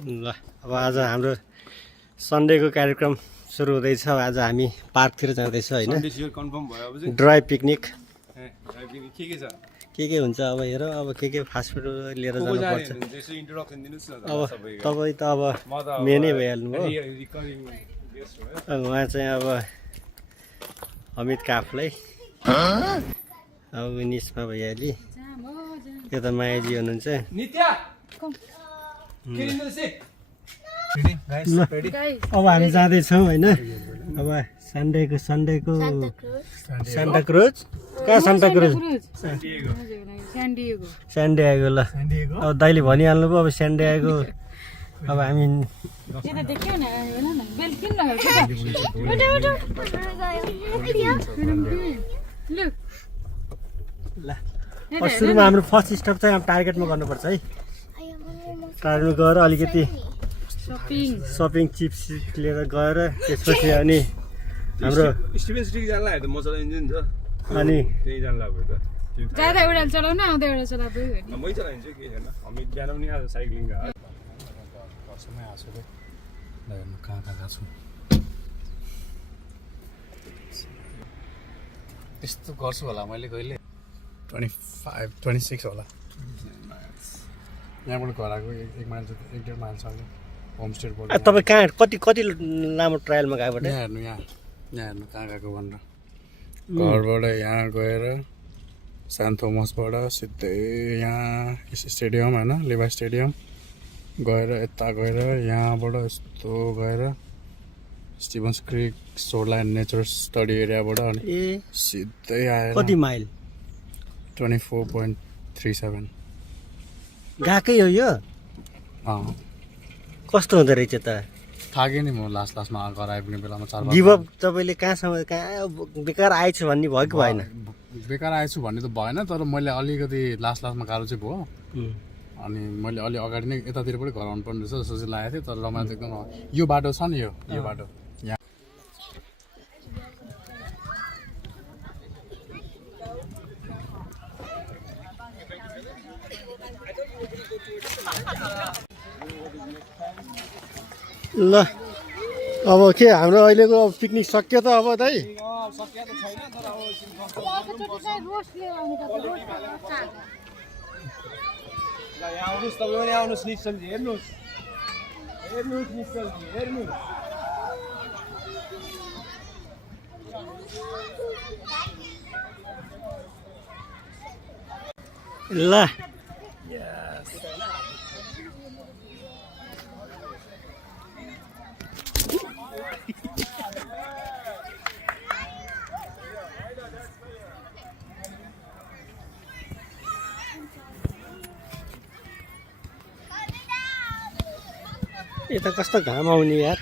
ल अब आज हाम्रो सन्डेको कार्यक्रम सुरु हुँदैछ। आज हामी पार्कतिर जाँदैछौँ होइन, ड्राई पिकनिक। के हुन्छ अब हेर, अब के फास्टफुड लिएर जानुपर्छ। अब तपाईँ त अब मेनै भइहाल्नु हो। उहाँ चाहिँ अब अमित काफलाई, अब निस्मा भइहाली, यो त मायाजी हुनुहुन्छ। अब हामी जाँदैछौँ होइन। अब सन्डेको सान्टा क्रुज कहाँ? सान्टा क्रुज स्यान्डिएगो। ल अब दाइले भनिहाल्नु भयो अब स्यान्डिएगो। अब हामी ल सुरुमा हाम्रो फर्स्ट स्टप चाहिँ अब टार्गेटमा गर्नुपर्छ है। टार्गेटमा गएर अलिकति सपिङ चिप्स लिएर गएर त्यसपछि अनि हाम्रो स्टिभेन सिटी जानलाई त मजा इन्जिन छ अनि त्यही जानला भयो त। जाँदा एउटा चलाउन आउँदा एउटा चलाएको मै चलाइन्छु के छैन। हामी बिहान पनि आज साइक्लिङ गएको समय आएको छु हेर्नु कहाँ गएको छु। यस्तो गर्छु होला मैले कहिले 25-26 होला। यहाँबाट घर आएको 1 माइल 1.5 माइल छ होमस्टेबाट। तपाईँ कहाँ कति लामो ट्रायलमा गएबाट? यहाँ हेर्नु कहाँ गएको भनेर। घरबाट यहाँ गएर सान थोमसबाट सिधै यहाँ स्टेडियम होइन, लेभा स्टेडियम गएर यता गएर यहाँबाट यस्तो गएर स्टिभन्स क्रिक सोरलाइन नेचर स्टडी एरियाबाट अनि सिधै आएर कति माइल? 24.37 गएकै हो यो। कस्तो हुँदो रहेछ त? थाकेँ नि म लास्टमा घर आइपुग्ने बेलामा 4 बजे। गिभअप तपाईँले कहाँ बेकार आएछु भन्ने भयो कि भएन? बेकार आएछु भन्ने त भएन, तर मैले अलिकति लास्टमा गाह्रो चाहिँ भयो। अनि मैले अलि अगाडि नै यतातिर पनि घर आउनु पर्ने रहेछ जस्तो चाहिँ लागेको थियो। तर रमाइलो त एकदम यो बाटो छ नि, यो बाटो यहाँ ल अब के हाम्रो अहिलेको पिकनिक सक्यो त अब दाइ? आउनुहोस् तपाईँ पनि आउनुहोस् निश्चलजी हेर्नुहोस् निश्चलजी हेर्नुहोस्। ल यता कस्तो घाम आउने यार।